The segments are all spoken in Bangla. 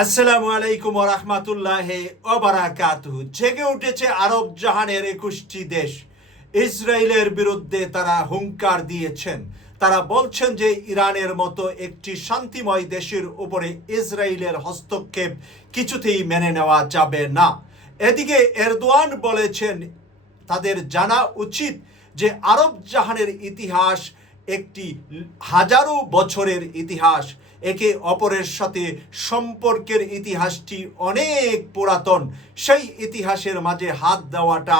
আসসালামু আলাইকুম রহমাতুল্লাহ ওবারাকাতুহু জেগে উঠেছে আরব জাহানের একুশটি দেশ। ইসরায়েলের বিরুদ্ধে তারা হুঙ্কার দিয়েছেন। তারা বলছেন যে ইরানের মতো একটি শান্তিময় দেশের উপরে ইসরায়েলের হস্তক্ষেপ কিছুতেই মেনে নেওয়া যাবে না। এদিকে এরদোয়ান বলেছেন, তাদের জানা উচিত যে আরব জাহানের ইতিহাস একটি হাজারো বছরের ইতিহাস, একে অপরের সাথে সম্পর্কের ইতিহাসটি অনেক পুরাতন। সেই ইতিহাসের মাঝে হাত দেওয়াটা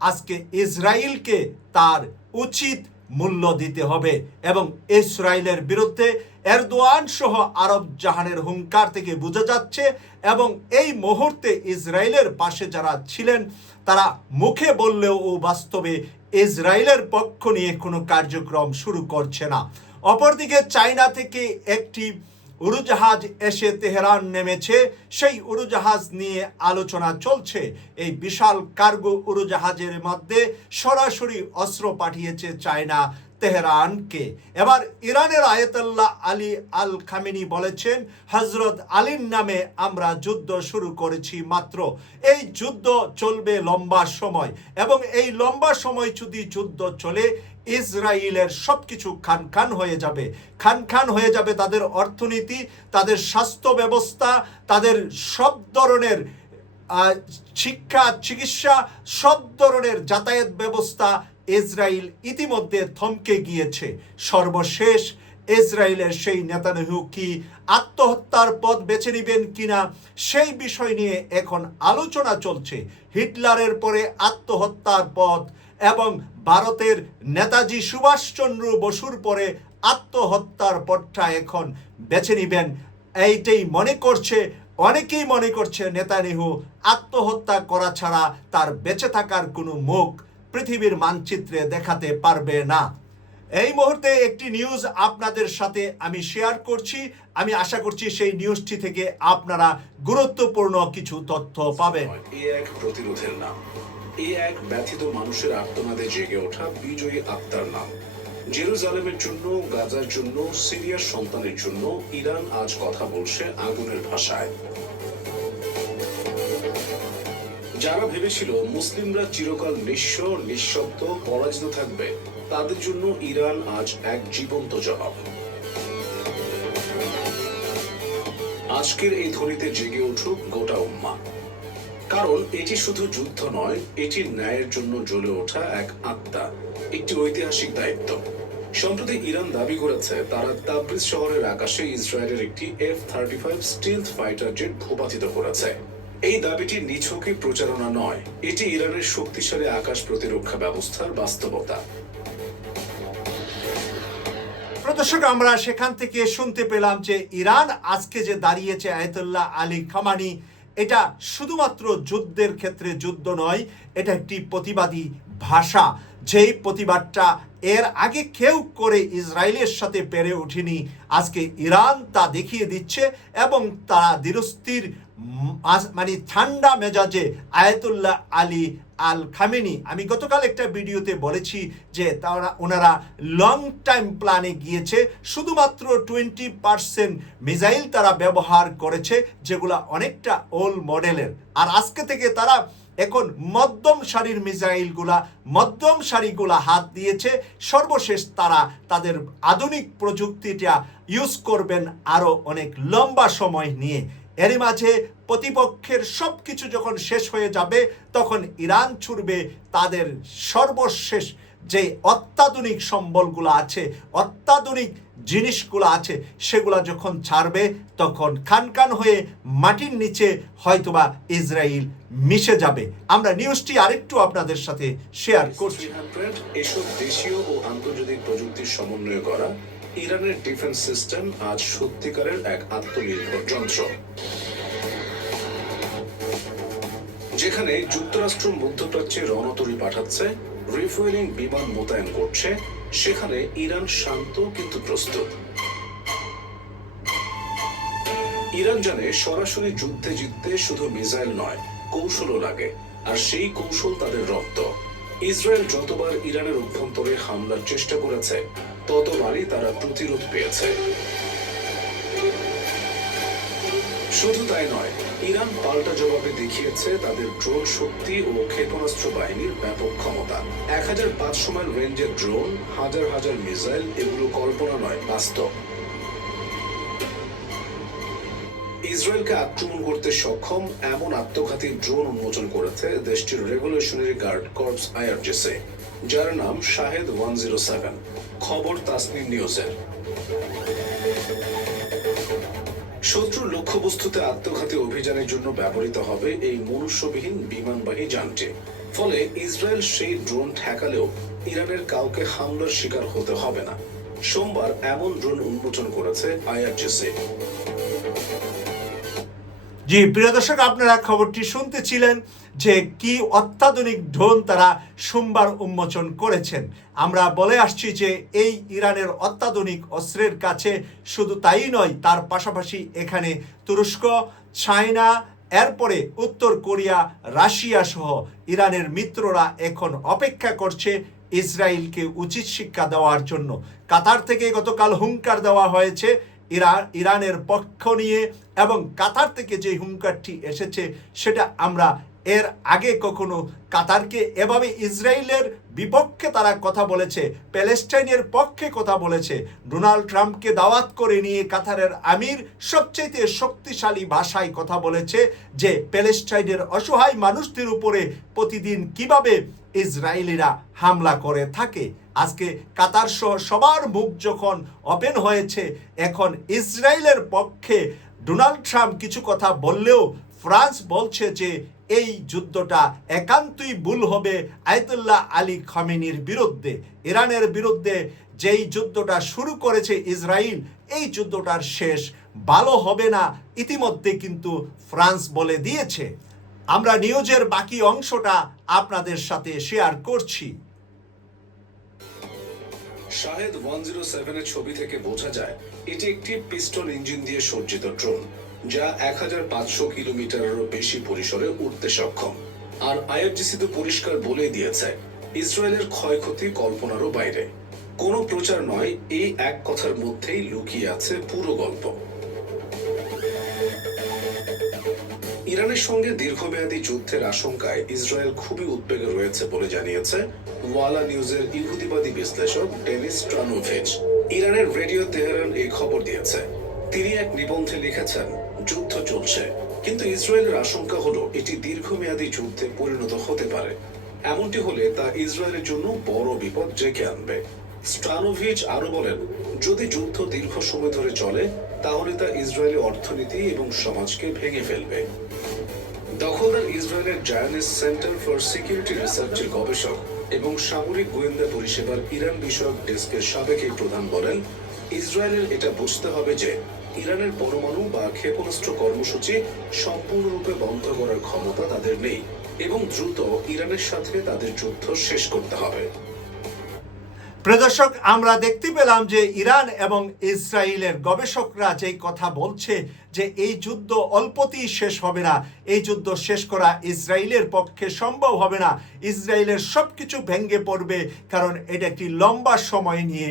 আজকে ইসরায়েলকে তার উচিত মূল্য দিতে হবে এবং ইসরায়েলের বিরুদ্ধে এরদোয়ান সহ আরব জাহানের হুঙ্কার থেকে বোঝা যাচ্ছে এবং এই মুহূর্তে ইসরায়েলের পাশে যারা ছিলেন, তারা মুখে বললেও ও বাস্তবে ইসরায়েলের পক্ষ নিয়ে কোনো কার্যক্রম শুরু করছে না। অপরদিকে চায়না থেকে একটি উড়োজাহাজ এসে তেহরান নেমেছে। সেই উড়োজাহাজ নিয়ে আলোচনা চলছে। এই বিশাল কার্গো উড়োজাহাজের মধ্যে সরাসরি অস্ত্র পাঠিয়েছে চায়না। তেহরানকে এবার ইরানের আয়াতুল্লাহ আলী আল খামিনি বলেছেন হজরত আলীর নামে আমরা যুদ্ধ শুরু করেছি মাত্র। এই যুদ্ধ চলবে লম্বা সময় এবং এই লম্বা সময় যদি যুদ্ধ চলে ইসরায়েলের সব কিছু খান খান হয়ে যাবে। খান খান হয়ে যাবে তাদের অর্থনীতি, তাদের স্বাস্থ্য ব্যবস্থা, তাদের সব ধরনের শিক্ষা, চিকিৎসা, সব ধরনের যাতায়াত ব্যবস্থা ইসরায়েল ইতিমধ্যে থমকে গিয়েছে। সর্বশেষ ইসরায়েলের সেই নেতানিহু কি আত্মহত্যার পথ বেছে নেবেন কিনা সেই বিষয় নিয়ে এখন আলোচনা চলছে। হিটলারের পরে আত্মহত্যার পথ এবং ভারতের নেতাজি সুভাষচন্দ্র বসুর পরে আত্মহত্যার পথটা এখন বেছে নেবেন। এইটাই মনে করছে, অনেকেই মনে করছে নেতানিহু আত্মহত্যা করা ছাড়া তার বেঁচে থাকার কোনো মুখ পৃথিবীর মানচিত্রে দেখাতে পারবে না। এই মুহূর্তে একটি নিউজ আপনাদের সাথে আমি শেয়ার করছি। আমি আশা করছি সেই নিউজটি থেকে আপনারা গুরুত্বপূর্ণ কিছু তথ্য পাবেন। এক প্রতিরোধের নাম। এ এক ব্যথিত মানুষের আর্তনাদে জেগে ওঠা বিজয়ী আত্মার নাম। জেরুজালেমের জন্য, গাজার জন্য, সিরিয়ার সন্তানের জন্য ইরান আজ কথা বলছে আগুনের ভাষায়। যারা ভেবেছিল মুসলিমরা চিরকাল নিঃস্ব, নিঃশব্দ, পরাজিত থাকবে, তাদের জন্য ইরান আজ এক জীবন্ত জবাব। আজকের এই ধ্বনিতে জেগে উঠুক গোটা উম্মা। কারণ এটি শুধু যুদ্ধ নয়, এটি ন্যায়ের জন্য জ্বলে ওঠা এক আত্মা, একটি ঐতিহাসিক দায়িত্ব। সম্প্রতি ইরান দাবি করেছে, তারা তাবরিজ শহরের আকাশে ইসরায়েলের একটি F thirty five stealth fighter jet ভূপাতিত করেছে। এই দাবিটি নিছকই প্রচারণা নয়, এটি ইরানের শক্তিশালী আকাশ প্রতিরক্ষা ব্যবস্থার বাস্তবতা। প্রদর্শক আমরা সেখান থেকে শুনতে পেলাম যে ইরান আজকে যে দাঁড়িয়েছে আয়তুল্লাহ আলী খামানি, এটা শুধুমাত্র যুদ্ধের ক্ষেত্রে যুদ্ধ নয়, এটা একটি প্রতিবাদী ভাষা। যেই প্রতিবাদটা এর আগে কেউ করে ইসরায়েলের সাথে পেরে ওঠেনি, আজকে ইরান তা দেখিয়ে দিচ্ছে এবং তারা আস- মানে ঠান্ডা মেজাজে আয়াতুল্লাহ আলী আল খামেনি আমি গতকাল একটা ভিডিওতে বলেছি যে তারা, ওনারা লং টাইম প্ল্যানে গিয়েছে, শুধুমাত্র টোয়েন্টি পার্সেন্ট মিসাইল তারা ব্যবহার করেছে, যেগুলা অনেকটা ওল্ড মডেলের আর আজকে থেকে তারা এখন মধ্যম সারির মিসাইলগুলা, মধ্যম সারিগুলা হাত দিয়েছে। সর্বশেষ তারা তাদের আধুনিক প্রযুক্তিটা ইউজ করবেন আরও অনেক লম্বা সময় নিয়ে। এর মাঝে প্রতিপক্ষের সব কিছু যখন শেষ হয়ে যাবে, তখন ইরান ছুড়বে তাদের সর্বশেষ যে অত্যাধুনিক সম্বলগুলো আছে অত্যাধুনিক জিনিসগুলো আছে সেগুলা যখন ছাড়বে তখন খান খান হয়ে মাটির নিচে হয়তোবা ইসরায়েল মিশে যাবে। আমরা নিউজটি আরেকটু আপনাদের সাথে শেয়ার করছি। এসব দেশীয় ও আন্তর্জাতিক প্রযুক্তির সমন্বয়ে করা ইরানের ডিফেন্স সিস্টেম আজ সত্যিকারের এক আত্মনির্ভর যন্ত্র। যেখানে যুক্তরাষ্ট্র মধ্যপ্রাচ্যে রণতরী পাঠাচ্ছে রিফুয়েলিং বিমান মোতায়েন করছে। সেখানে ইরান শান্ত কিন্তু প্রস্তুত। ইরান জানে সরাসরি যুদ্ধে জিততে শুধু মিসাইল নয়, কৌশলও লাগে, আর সেই কৌশল তাদের রক্ত ইসরায়েল যতবার ইরানের অভ্যন্তরে হামলার চেষ্টা করেছে, ততবারই তারা প্রতিরোধ পেয়েছে। শুধু তাই নয় ইরান পাল্টা জবাবে দেখিয়েছে তাদের ড্রোন শক্তি ও ক্ষেপণাস্ত্র বাহিনীর ব্যাপক ক্ষমতা। এক হাজার পাঁচশো মাইল রেঞ্জের ড্রোন, হাজার হাজার মিসাইল, এগুলো কল্পনা নয়, বাস্তব। ইসরায়েলকে আক্রমণ করতে সক্ষম এমন আত্মঘাতী ড্রোন উন্মোচন করেছে দেশটির রেভলিউশনারি গার্ড কর্পস আইআরজিসি, যার নাম শাহেদ ওয়ান জিরো সেভেন। খবর তাসনিম নিউজের। লক্ষ্যবস্তুতে আত্মঘাতী অভিযানের জন্য ব্যবহৃত হবে এই মনুষ্যবিহীন বিমানবাহী যানটি। ফলে ইসরায়েল সেই ড্রোন ঠেকালেও ইরানের কাউকে হামলার শিকার হতে হবে না। সোমবার এমন ড্রোন উন্মোচন করেছে আইআরজিসি। জি, প্রিয় দর্শক, আপনারা খবরটি শুনতেছিলেন যে কি অত্যাধুনিক ড্রোন তারা সোমবার উন্মোচন করেছেন। আমরা বলে আসছি যে এই ইরানের অত্যাধুনিক অস্ত্রের কাছে শুধু তাই নয়, তার পাশাপাশি এখানে তুরস্ক, চায়না, এরপরে উত্তর কোরিয়া, রাশিয়া সহ ইরানের মিত্ররা এখন অপেক্ষা করছে ইসরায়েলকে উচিত শিক্ষা দেওয়ার জন্য। কাতার থেকে গতকাল হুঙ্কার দেওয়া হয়েছে ইরান ইরানের পক্ষ নিয়ে এবং কাতার থেকে যে হুঙ্কারটি এসেছে সেটা আমরা এর আগে কখনো কাতারকে এভাবে ইসরায়েলের বিপক্ষে তারা কথা বলেছে, প্যালেস্টাইনের পক্ষে কথা বলেছে। ডোনাল্ড ট্রাম্পকে দাওয়াত করে নিয়ে কাতারের আমির সবচেয়ে শক্তিশালী ভাষায় কথা বলেছে যে, প্যালেস্টাইনের অসহায় মানুষদের উপরে প্রতিদিন কীভাবে ইসরায়েলিরা হামলা করে থাকে। আজকে কাতার সহ সবার মুখ যখন ওপেন হয়েছে, এখন ইসরায়েলের পক্ষে ডোনাল্ড ট্রাম্প কিছু কথা বললেও ফ্রান্স বলছে যে এই যুদ্ধটা একান্তই ভুল হবে আয়তুল্লাহ আলী খামেনির বিরুদ্ধে। ইরানের বিরুদ্ধে যেই যুদ্ধটা শুরু করেছে ইসরায়েল এই যুদ্ধটার শেষ ভালো হবে না, ইতিমধ্যে কিন্তু ফ্রান্স বলে দিয়েছে। আমরা নিউজের বাকি অংশটা আপনাদের সাথে শেয়ার করছি। শাহেদ ওয়ান জিরো সেভেনের ছবি থেকে বোঝা যায়, এটি একটি পিস্টন ইঞ্জিন দিয়ে সজ্জিত ড্রোন। যা এক হাজার পাঁচশো কিলোমিটারেরও বেশি পরিসরে উঠতে সক্ষম। আর আইআরজিসি তো পরিষ্কার বলে দিয়েছে, ইসরায়েলের ক্ষয়ক্ষতি কল্পনারও বাইরে। কোনো প্রচার নয়, এই এক কথার মধ্যেই লুকিয়ে আছে পুরো গল্প। ইরানের সঙ্গে দীর্ঘমেয়াদী যুদ্ধের আশঙ্কায় ইসরায়েল খুবই উদ্বেগে রয়েছে বলে জানিয়েছে ওয়ালা নিউজের ইহুদিবাদী বিশ্লেষক ডেনিস ট্রানোভেজ। ইরানের রেডিও তেহরান এই খবর দিয়েছে। তিনি এক নিবন্ধে লিখেছেন যুদ্ধ চলছে। কিন্তু ইসরায়েলের আশঙ্কা হলো এটি দীর্ঘমেয়াদী যুদ্ধে পরিণত হতে পারে। এমনটি হলে তা ইসরায়েলের জন্য বড় বিপদ ডেকে আনবে। স্টানোভিচ আরও বলেন, যদি যুদ্ধ দীর্ঘ সময় ধরে চলে, তাহলে তা ইসরায়েলি অর্থনীতি এবং সমাজকে ভেঙে ফেলবে। দখলদার ইসরায়েলের জায়নিস সেন্টার ফর সিকিউরিটি রিসার্চের গবেষক এবং সামরিক গোয়েন্দা পরিষেবার ইরান বিষয়ক ডেস্কের সাবেক প্রধান বলেন, ইসরায়েলের এটা বুঝতে হবে যে ইরানের পরমাণু বা ক্ষেপণাস্ত্র কর্মসূচি সম্পূর্ণরূপে বন্ধ করার ক্ষমতা তাদের নেই এবং দ্রুত ইরানের সাথে তাদের যুদ্ধ শেষ করতে হবে। প্রদর্শক, আমরা দেখতে পেলাম যে ইরান এবং ইসরায়েলের গবেষকরা যে কথা বলছে যে এই যুদ্ধ অল্পতেই শেষ হবে না, এই যুদ্ধ শেষ করা ইসরায়েলের পক্ষে সম্ভব হবে না। ইসরায়েলের সব কিছু ভেঙে পড়বে কারণ এটা একটি লম্বা সময় নিয়ে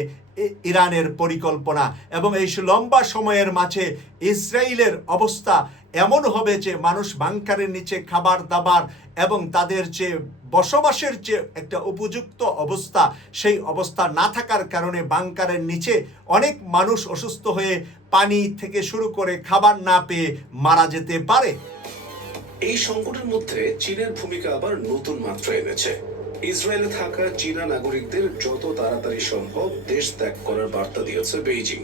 ইরানের পরিকল্পনা এবং এই লম্বা সময়ের মাঝে ইসরায়েলের অবস্থা এমন হবে যে মানুষ বাংকারের নিচে খাবার দাবার এবং তাদের যে বসবাসের যে একটা উপযুক্ত অবস্থা, সেই অবস্থা না থাকার কারণে বাংকারের নিচে অনেক মানুষ অসুস্থ হয়ে পানি থেকে শুরু করে খাবার না পেয়ে মারা যেতে পারে। এই সংকটের মধ্যে চীনের ভূমিকা আবার নতুন মাত্রা এনেছে। ইসরায়েলে থাকা চীনা নাগরিকদের যত তাড়াতাড়ি সম্ভব দেশ ত্যাগ করার বার্তা দিয়েছে বেইজিং।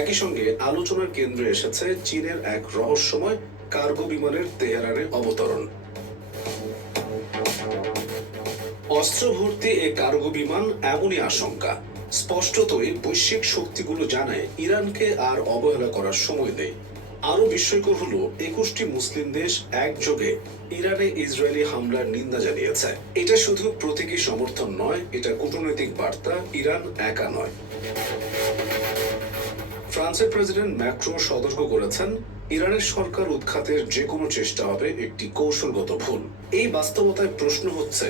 একই সঙ্গে আলোচনার কেন্দ্রে এসেছে চীনের এক রহস্যময় কার্গো বিমানের তেহরানে অবতরণ। অস্ত্র ভর্তি এ কার্গো বিমান এমনই আশঙ্কা। স্পষ্টতই বৈশ্বিক শক্তিগুলো জানায় ইরানকে আর অবহেলা করার সময় নেই। আরও বিস্ময়কর হলো, একুশটি মুসলিম দেশ একযোগে ইরানে ইসরায়েলি হামলার নিন্দা জানিয়েছে। এটা শুধু প্রতীকী সমর্থন নয়, এটা কূটনৈতিক বার্তা, ইরান একা নয়। ফ্রান্সের প্রেসিডেন্ট ম্যাক্রো সতর্ক করেছেন, ইরানের সরকার উৎখাতের যে কোনো চেষ্টা হবে একটি কৌশলগত ভুল। এই বাস্তবতায় প্রশ্ন হচ্ছে,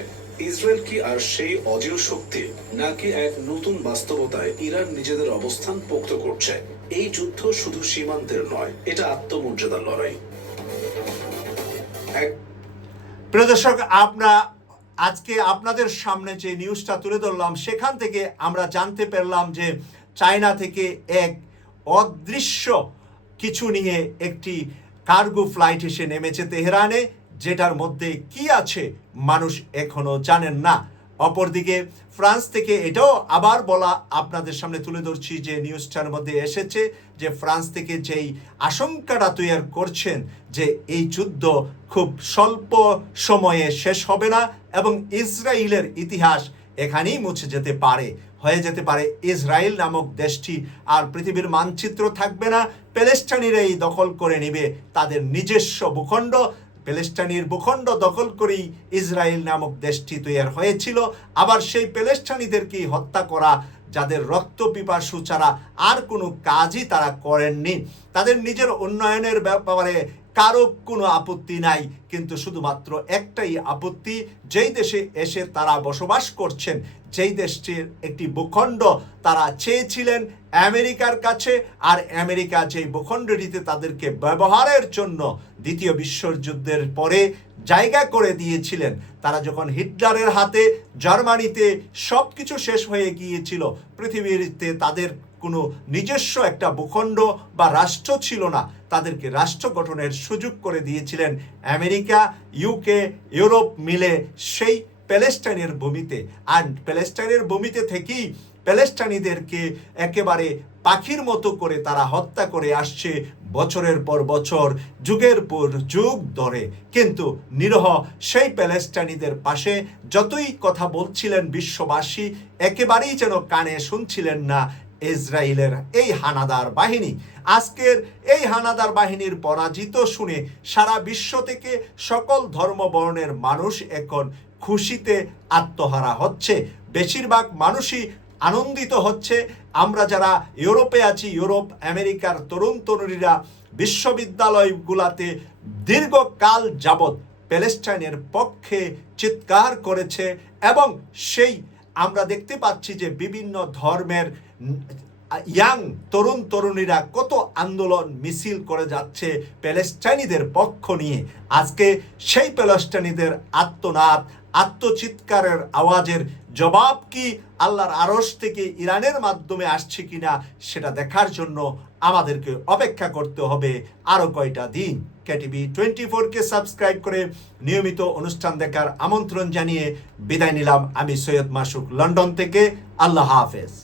ইসরায়েল কি আর সেই অজেয় শক্তি নাকি এক নতুন বাস্তবতায় ইরান নিজেদের অবস্থান পোক্ত করছে? এই যুদ্ধ শুধু সীমান্তের নয়, এটা আত্মমর্যাদার লড়াই। প্রিয় দর্শক আজকে আপনাদের সামনে যে নিউজটা তুলে ধরলাম, সেখান থেকে আমরা জানতে পারলাম যে চায়না থেকে এক অদৃশ্য কিছু নিয়ে একটি কার্গো ফ্লাইট এসে নেমেছে তেহরানে, যেটার মধ্যে কি আছে মানুষ এখনও জানেন না। অপরদিকে ফ্রান্স থেকে এটাও আবার বলা আপনাদের সামনে তুলে ধরছি যে নিউজটার মধ্যে এসেছে যে ফ্রান্স থেকে যেই আশঙ্কাটা তৈরি করছেন যে এই যুদ্ধ খুব স্বল্প সময়ে শেষ হবে না এবং ইসরায়েলের ইতিহাস এখানেই মুছে যেতে পারে, হয়ে যেতে পারে। ইসরায়েল নামক দেশটি আর পৃথিবীর মানচিত্র থাকবে না, প্যালেস্টাইনিরাই দখল করে নেবে তাদের নিজস্ব ভূখণ্ড প্যালেস্টাইনের ভূখণ্ড দখল করেই ইসরায়েল নামক দেশটি তৈরি হয়েছিল। আবার সেই প্যালেস্টাইনিদেরকেই হত্যা করা, যাদের রক্ত পিপাসু ছাড়া আর কোনো কাজই তারা করেননি। তাদের নিজের উন্নয়নের ব্যাপারে কারও কোনো আপত্তি নাই, কিন্তু শুধুমাত্র একটাই আপত্তি, যেই দেশে এসে তারা বসবাস করছেন, যেই দেশটির একটি ভূখণ্ড তারা চেয়েছিলেন আমেরিকার কাছে আর আমেরিকা যেই ভূখণ্ডটিতে তাদেরকে ব্যবহারের জন্য দ্বিতীয় বিশ্বযুদ্ধের পরে জায়গা করে দিয়েছিলেন, তারা যখন হিটলারের হাতে জার্মানিতে সব কিছু শেষ হয়ে গিয়েছিল, পৃথিবীতে তাদের কোনো নিজস্ব একটা ভূখণ্ড বা রাষ্ট্র ছিল না, তাদেরকে রাষ্ট্র গঠনের সুযোগ করে দিয়েছিলেন আমেরিকা ইউকে ইউরোপ মিলে সেই প্যালেস্টাইনের ভূমিতে। আর প্যালেস্টাইনের ভূমিতে থেকেই প্যালেস্টাইনিদেরকে একেবারে পাখির মতো করে তারা হত্যা করে আসছে বছরের পর বছর, যুগের পর যুগ ধরে। কিন্তু নিরহ সেই প্যালেস্টাইনিদের পাশে যতই কথা বলছিলেন বিশ্ববাসী, একেবারেই যেন কানে শুনছিলেন না ইসরায়েলের এই হানাদার বাহিনী। আজকের এই হানাদার বাহিনীর পরাজিত শুনে সারা বিশ্ব থেকে সকল ধর্মবর্ণের মানুষ এখন খুশিতে আত্মহারা হচ্ছে। বেশিরভাগ মানুষই আনন্দিত হচ্ছে। আমরা যারা ইউরোপে আছি, ইউরোপ, আমেরিকার তরুণ তরুণীরা বিশ্ববিদ্যালয়গুলাতে দীর্ঘকাল যাবৎ প্যালেস্টাইনের পক্ষে চিৎকার করেছে এবং সেই আমরা দেখতে পাচ্ছি যে বিভিন্ন ধর্মের ইয়াং তরুণ তরুণীরা কত আন্দোলন, মিছিল করে যাচ্ছে প্যালেস্টাইনিদের পক্ষ নিয়ে। আজকে সেই প্যালেস্টাইনিদের আত্মনাদ আত্মচিৎকারের আওয়াজের জবাব কি আল্লাহর আড়স থেকে ইরানের মাধ্যমে আসছে কিনা সেটা দেখার জন্য আমাদেরকে অপেক্ষা করতে হবে আরও কয়টা দিন। কেটিভি টোয়েন্টি ফোরকে সাবস্ক্রাইব করে নিয়মিত অনুষ্ঠান দেখার আমন্ত্রণ জানিয়ে বিদায় নিলাম আমি সৈয়দ মাসুক লন্ডন থেকে। আল্লাহ হাফেজ।